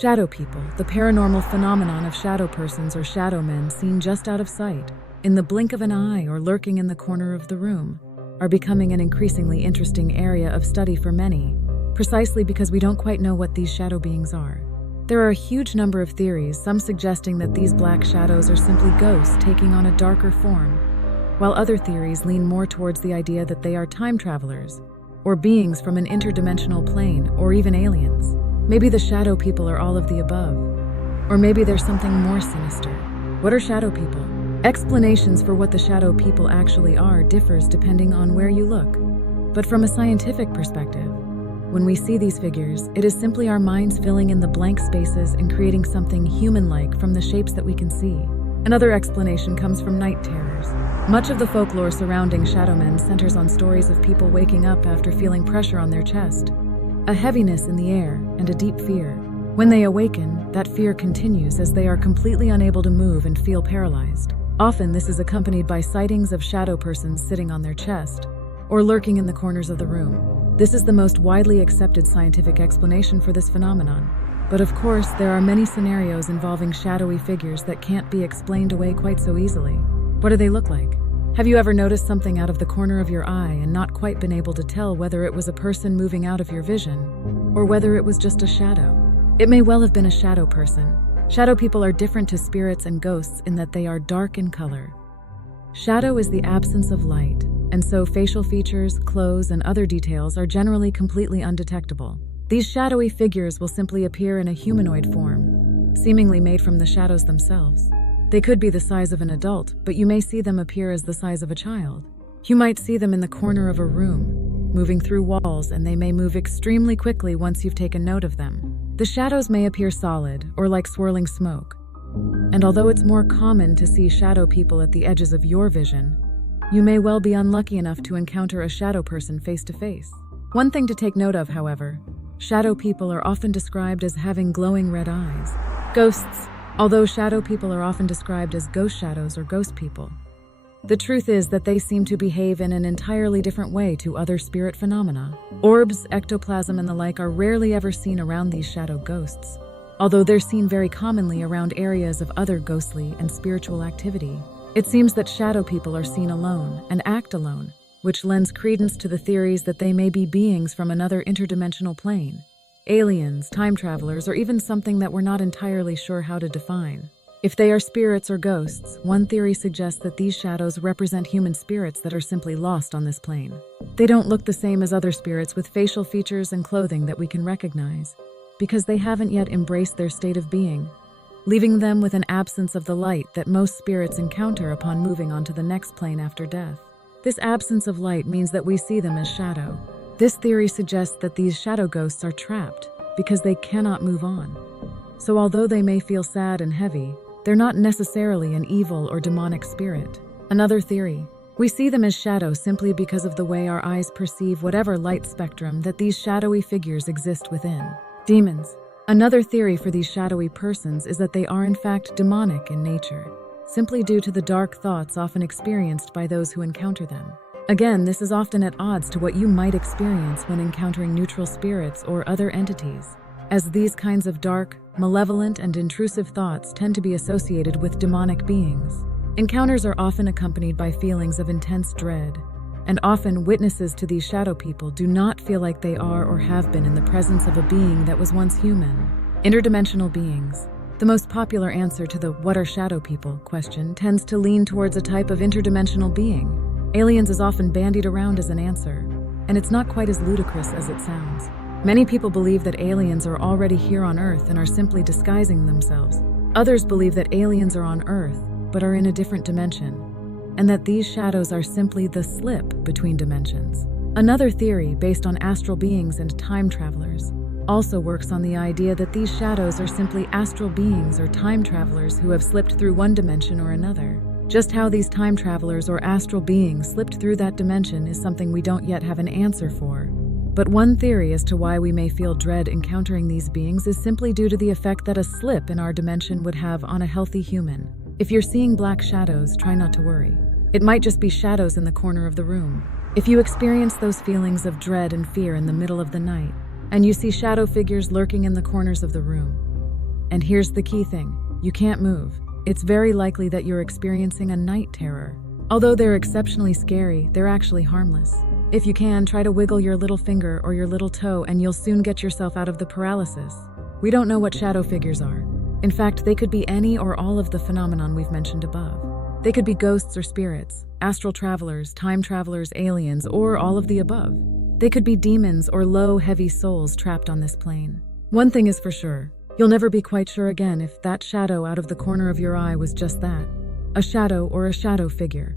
Shadow people, the paranormal phenomenon of shadow persons or shadow men seen just out of sight, in the blink of an eye or lurking in the corner of the room, are becoming an increasingly interesting area of study for many, precisely because we don't quite know what these shadow beings are. There are a huge number of theories, some suggesting that these black shadows are simply ghosts taking on a darker form, while other theories lean more towards the idea that they are time travelers, or beings from an interdimensional plane, or even aliens. Maybe the shadow people are all of the above, or maybe there's something more sinister. What are shadow people? Explanations for what the shadow people actually are differs depending on where you look. But from a scientific perspective, when we see these figures, it is simply our minds filling in the blank spaces and creating something human-like from the shapes that we can see. Another explanation comes from night terrors. Much of the folklore surrounding shadow men centers on stories of people waking up after feeling pressure on their chest, a heaviness in the air, and a deep fear. When they awaken, that fear continues as they are completely unable to move and feel paralyzed. Often this is accompanied by sightings of shadow persons sitting on their chest or lurking in the corners of the room. This is the most widely accepted scientific explanation for this phenomenon. But of course, there are many scenarios involving shadowy figures that can't be explained away quite so easily. What do they look like? Have you ever noticed something out of the corner of your eye and not quite been able to tell whether it was a person moving out of your vision or whether it was just a shadow? It may well have been a shadow person. Shadow people are different to spirits and ghosts in that they are dark in color. Shadow is the absence of light, and so facial features, clothes, and other details are generally completely undetectable. These shadowy figures will simply appear in a humanoid form, seemingly made from the shadows themselves. They could be the size of an adult, but you may see them appear as the size of a child. You might see them in the corner of a room, moving through walls, and they may move extremely quickly once you've taken note of them. The shadows may appear solid or like swirling smoke. And although it's more common to see shadow people at the edges of your vision, you may well be unlucky enough to encounter a shadow person face to face. One thing to take note of, however, shadow people are often described as having glowing red eyes. Ghosts. Although shadow people are often described as ghost shadows or ghost people, the truth is that they seem to behave in an entirely different way to other spirit phenomena. Orbs, ectoplasm, and the like are rarely ever seen around these shadow ghosts, although they're seen very commonly around areas of other ghostly and spiritual activity. It seems that shadow people are seen alone and act alone, which lends credence to the theories that they may be beings from another interdimensional plane, aliens, time travelers, or even something that we're not entirely sure how to define. If they are spirits or ghosts, one theory suggests that these shadows represent human spirits that are simply lost on this plane. They don't look the same as other spirits with facial features and clothing that we can recognize, because they haven't yet embraced their state of being, leaving them with an absence of the light that most spirits encounter upon moving on to the next plane after death. This absence of light means that we see them as shadow. This theory suggests that these shadow ghosts are trapped because they cannot move on. So although they may feel sad and heavy, they're not necessarily an evil or demonic spirit. Another theory. We see them as shadow simply because of the way our eyes perceive whatever light spectrum that these shadowy figures exist within. Demons. Another theory for these shadowy persons is that they are in fact demonic in nature, simply due to the dark thoughts often experienced by those who encounter them. Again, this is often at odds to what you might experience when encountering neutral spirits or other entities, as these kinds of dark, malevolent, and intrusive thoughts tend to be associated with demonic beings. Encounters are often accompanied by feelings of intense dread, and often witnesses to these shadow people do not feel like they are or have been in the presence of a being that was once human. Interdimensional beings. The most popular answer to the "what are shadow people" question tends to lean towards a type of interdimensional being. Aliens is often bandied around as an answer, and it's not quite as ludicrous as it sounds. Many people believe that aliens are already here on Earth and are simply disguising themselves. Others believe that aliens are on Earth, but are in a different dimension, and that these shadows are simply the slip between dimensions. Another theory, based on astral beings and time travelers, also works on the idea that these shadows are simply astral beings or time travelers who have slipped through one dimension or another. Just how these time travelers or astral beings slipped through that dimension is something we don't yet have an answer for. But one theory as to why we may feel dread encountering these beings is simply due to the effect that a slip in our dimension would have on a healthy human. If you're seeing black shadows, try not to worry. It might just be shadows in the corner of the room. If you experience those feelings of dread and fear in the middle of the night, and you see shadow figures lurking in the corners of the room, And here's the key thing. You can't move. It's very likely that you're experiencing a night terror. Although they're exceptionally scary, they're actually harmless. If you can, try to wiggle your little finger or your little toe and you'll soon get yourself out of the paralysis. We don't know what shadow figures are. In fact, they could be any or all of the phenomenon we've mentioned above. They could be ghosts or spirits, astral travelers, time travelers, aliens, or all of the above. They could be demons or low, heavy souls trapped on this plane. One thing is for sure. You'll never be quite sure again if that shadow out of the corner of your eye was just that, a shadow or a shadow figure.